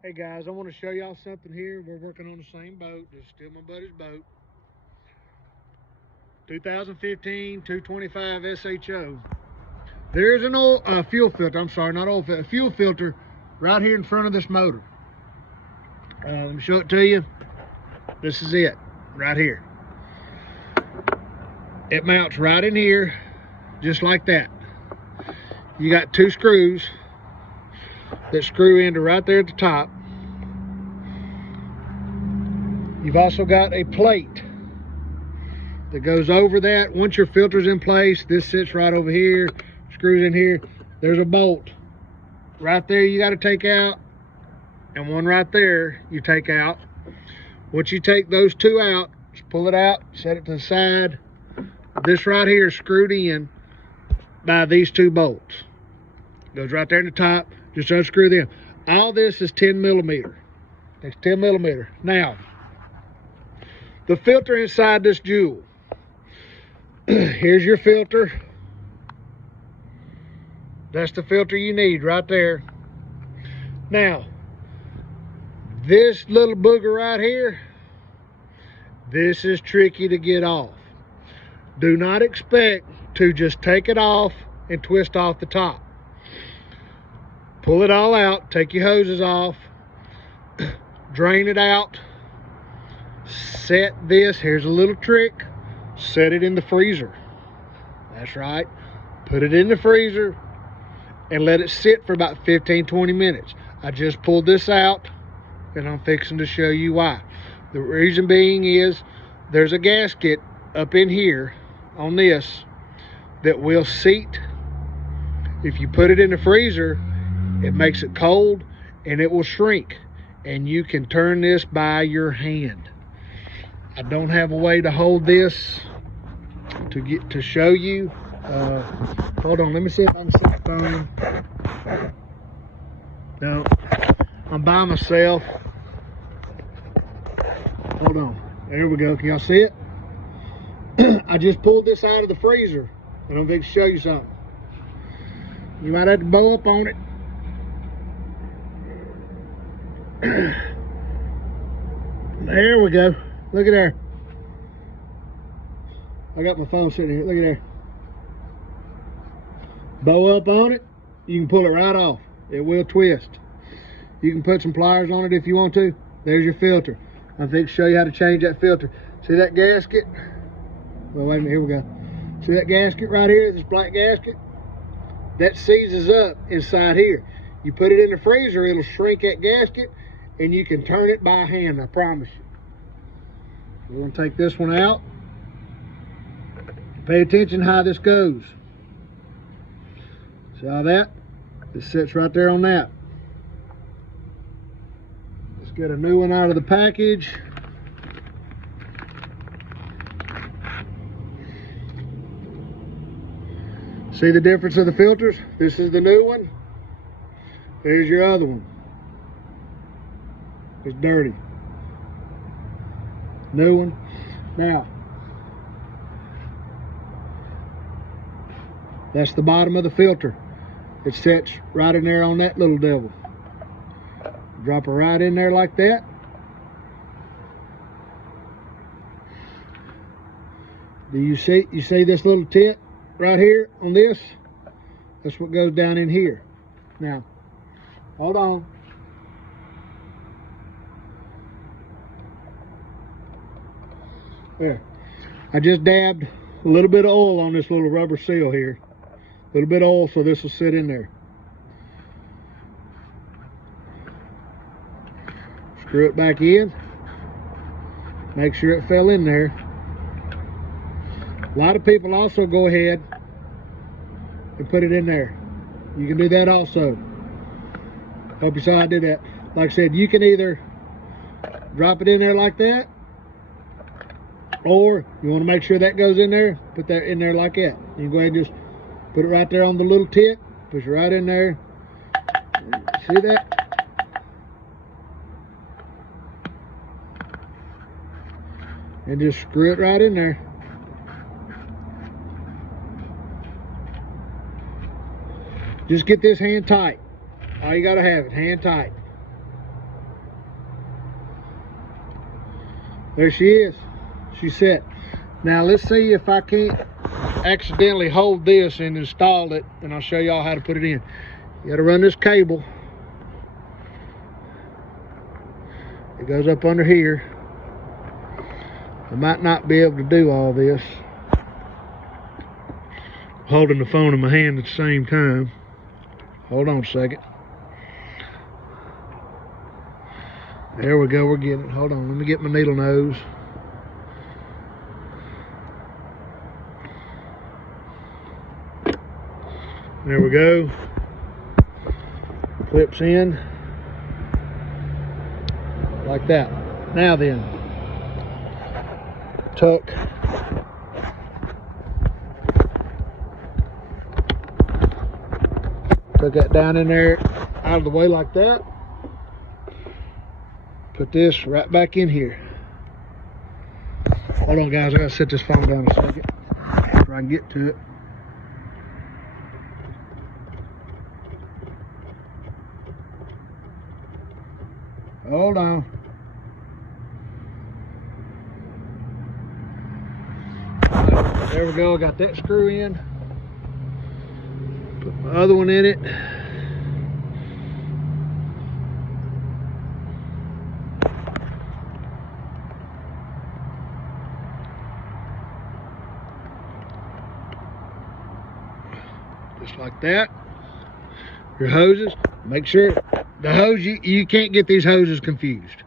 Hey guys, I want to show y'all something here. We're working on the same boat. This is still my buddy's boat. 2015 225 SHO. There's an fuel filter. I'm sorry, not oil filter. A fuel filter right here in front of this motor. Let me show it to you. This is it, right here. It mounts right in here, just like that. You got two screws that screw into right there at the top. You've also got a plate that goes over that. Once your filter's in place, this sits right over here, screws in here. There's a bolt right there you got to take out, and one right there you take out. Once you take those two out, just pull it out, set it to the side. This right here is screwed in by these two bolts. Goes right there in the top, just unscrew them. All this is 10 millimeter. It's 10 millimeter. Now, the filter inside this jewel. Here's your filter. That's the filter you need right there. Now, this little booger right here, this is tricky to get off. Do not expect to just take it off and twist off the top. Pull it all out, take your hoses off, drain it out, set this, here's a little trick, set it in the freezer. That's right, put it in the freezer and let it sit for about 15-20 minutes. I just pulled this out and I'm fixing to show you why. The reason being is there's a gasket up in here on this that will seat. If you put it in the freezer, it makes it cold and it will shrink, and you can turn this by your hand. I don't have a way to hold this to show you. Hold on, let me see if I can set the phone. No, I'm by myself. Hold on, there we go. Can y'all see it? I just pulled this out of the freezer and I'm going to show you something. You might have to bow up on it. There we go. Look at there. I got my phone sitting here. Look at there. Bow up on it. You can pull it right off. It will twist. You can put some pliers on it if you want to. There's your filter. I'm going to show you how to change that filter. See that gasket? Well, wait a minute. Here we go. See that gasket right here? This black gasket? That seizes up inside here. You put it in the freezer, it'll shrink that gasket, and you can turn it by hand, I promise you. We're going to take this one out. Pay attention how this goes. See how that? It sits right there on that. Let's get a new one out of the package. See the difference of the filters? This is the new one. There's your other one. It's dirty. New one. Now, that's the bottom of the filter. It sits right in there on that little devil. Drop her right in there like that. Do you see this little tit right here on this? That's what goes down in here. Now, hold on. There. I just dabbed a little bit of oil on this little rubber seal here. A little bit of oil so this will sit in there. Screw it back in. Make sure it fell in there. A lot of people also go ahead and put it in there. You can do that also. Hope you saw I did that. Like I said, you can either drop it in there like that, or you want to make sure that goes in there, put that in there like that. You can go ahead and just put it right there on the little tit, push it right in there. See that? And just screw it right in there. Just get this hand tight. All you gotta have it, hand tight. There she is. She's set. Now let's see if I can't accidentally hold this and install it, and I'll show y'all how to put it in. You gotta run this cable. It goes up under here. I might not be able to do all this holding the phone in my hand at the same time. Hold on a second. There we go, we're getting it. Hold on, let me get my needle nose. There we go. Clips in. Like that. Now then, tuck. Tuck that down in there, out of the way like that. Put this right back in here. Hold on guys, I gotta set this phone down a second after I can get to it. Hold on. There we go, got that screw in. Put my other one in it. Just like that. Your hoses, make sure the hose, you can't get these hoses confused.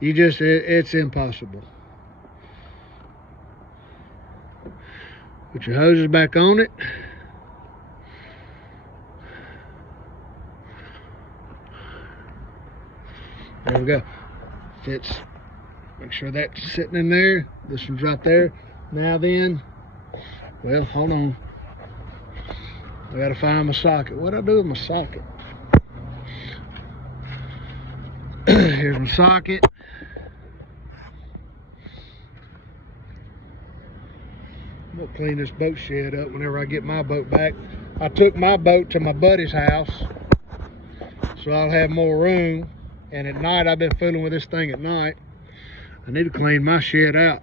It's impossible. Put your hoses back on it. There we go. Fits. Make sure that's sitting in there. This one's right there. Now then, well, hold on. I gotta find my socket. What do I do with my socket? Here's my socket. I'm gonna clean this boat shed up whenever I get my boat back. I took my boat to my buddy's house, so I'll have more room. And at night, I've been fooling with this thing at night. I need to clean my shed out.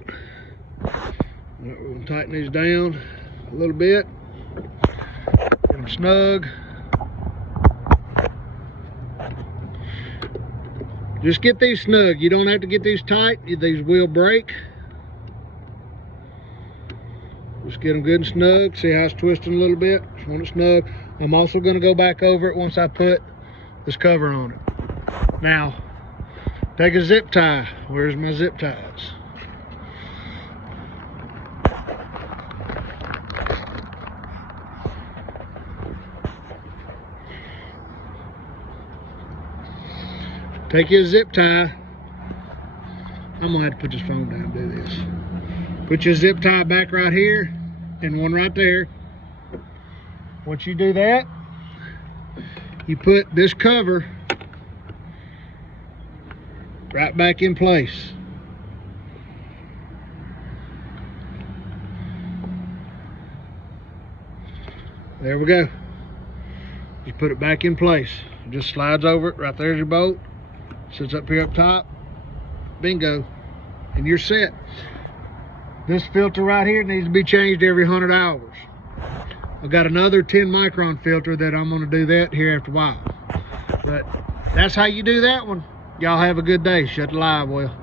We're gonna tighten these down a little bit. Get them snug. Just get these snug. You don't have to get these tight. These will break. Just get them good and snug. See how it's twisting a little bit? Just want it snug. I'm also going to go back over it once I put this cover on it. Now, take a zip tie. Where's my zip ties? Take your zip tie. I'm gonna have to put this phone down and do this. Put your zip tie back right here and one right there. Once you do that, you put this cover right back in place. There we go. Just put it back in place. It just slides over it. Right there's your boat. Sits up here up top. Bingo. And you're set. This filter right here needs to be changed every 100 hours. I've got another 10 micron filter that I'm going to do that here after a while. But that's how you do that one. Y'all have a good day. Shut the live well.